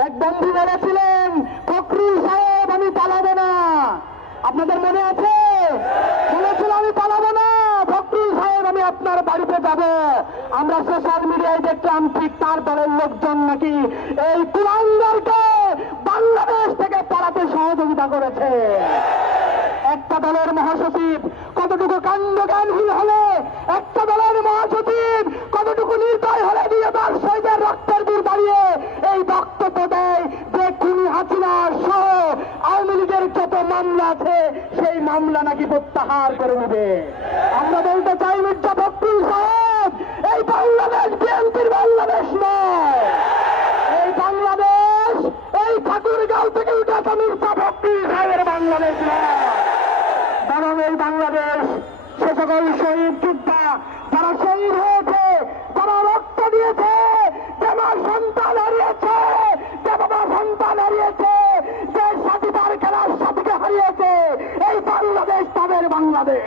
এক বন্ধু বলেছিলেন, ফখরুল সাহেব আমি পালাবো না। আপনাদের মনে আছে? বলেছিল আমি পালাবো না, ফখরুল সাহেব আমি আপনার বাড়িতে যাব। আমরা সোশ্যাল মিডিয়ায় দেখলাম ঠিক তার দলের লোকজন নাকি এই কুলাঙ্গারকে বাংলাদেশ থেকে পালাতে সহযোগিতা করেছে। একটা দলের মহাসচিব কতটুকু কাণ্ডজ্ঞানহীন হলে, একটা দলের মহাসচিব কতটুকু নির্দয় হলে দিয়ে তার শহীদের রক্তের দূর দাঁড়িয়ে এই বক্তব্য দেয় যে খুনি হাসিনা সহ আওয়ামী লীগের যত মামলা আছে সেই মামলা নাকি প্রত্যাহার করে নেবে। আমরা বলতে চাই, মির্জা ফখরুল সাহেব, এই বাংলাদেশ বিএনপির বাংলাদেশ নয়। এই বাংলাদেশ এই ঠাকুরগাঁও থেকে উঠেছে মির্জা ফখরুল সাহেবের বাংলাদেশ নয়, বরং এই বাংলাদেশ সে সকল শহীদ যোদ্ধা যারা শহীদ হয়েছে, যারা রক্ত দিয়েছে, যে মা সন্তান হারিয়েছে, যে বাবা সন্তান হারিয়েছে, যে সাথী তার খেলার সাথীকে হারিয়েছে, এই বাংলাদেশ তাদের বাংলাদেশ।